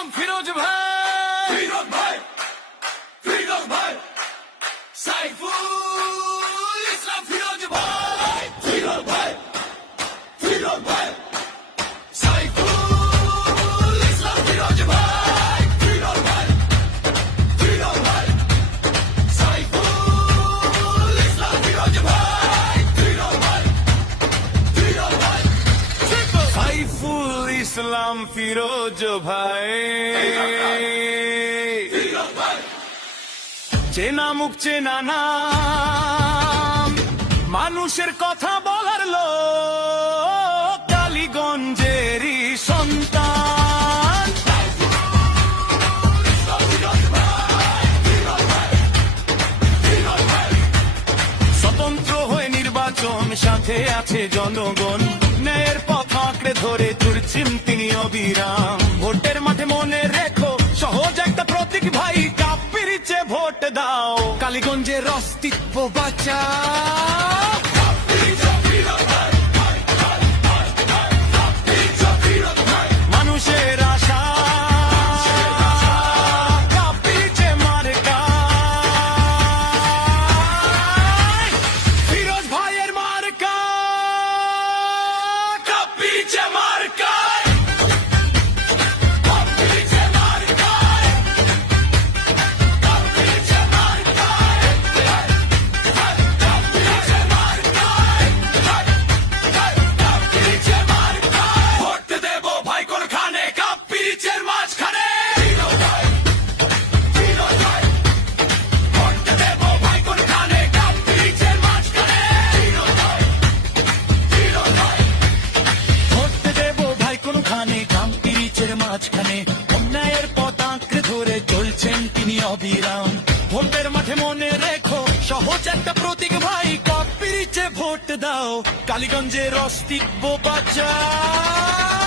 ইসলাম ফিরোজ ভাই, ফিরোজ ভাই, ফিরোজ ভাই, সাইফুল ইসলাম ফিরোজ ভাই, ফিরোজ ভাই, ফিরোজ ভাই, সাইফুল ইসলাম ফিরোজ ভাই, ফিরোজ ভাই, ফিরোজ ভাই, সাইফুল ইসলাম ফিরোজ ভাই, ফিরোজ ভাই, ফিরোজ ভাই, সাইফুল ইসলাম ফিরোজ ভাই, চেনা মুখ চেনা নাম, মানুষের কথা বলার লোক, কালীগঞ্জেরই সন্তান। স্বতন্ত্র হয়ে নির্বাচন, সাথে আছে জনগণ, ন্যায়ের পথ আঁকড়ে ধরে চলছেন তিনি অবিরাম। ভোটের মাঠে মনে রেখো সহজ একটা প্রতীক ভাই, কাপ্পিরিচে ভোট দাও, কালীগঞ্জের অস্তিত্ব বাঁচাও। মানুষের আশা কাপ্পিরিচে মার্কায়, ফিরোজ ভাইয়ের মার্কা কাপ্পিরিচে মার্কায়, কাপ্পিরিচে মার্কায়, কাপ্পিরিচে মার্কায়, কাপ্পিরিচে মার্কায়, কাপ্পিরিচে মার্কায়। ভোট দেব ভাই কোনখানে? কাপ্পিরিচের মাঝখানে। ফিরোজ ভাই, ফিরোজ ভাই, ভোট দেব ভাই কোনখানে? কাপ্পিরিচের মাঝখানে। ফিরোজ ভাই, ফিরোজ ভাই, ভোট দেব ভাই কোনখানে? কাপ্পিরিচের মাঝখানে। অন্যায়ের পথ আঁকড়ে ধরে চলছেন তিনি অবিরাম। ভোটের মাঠে মনে রেখো সহজ একটা প্রতীক ভাই, কাপ্পিরিচে ভোট দাও, কালীগঞ্জের অস্তিত্ব বাঁচাও।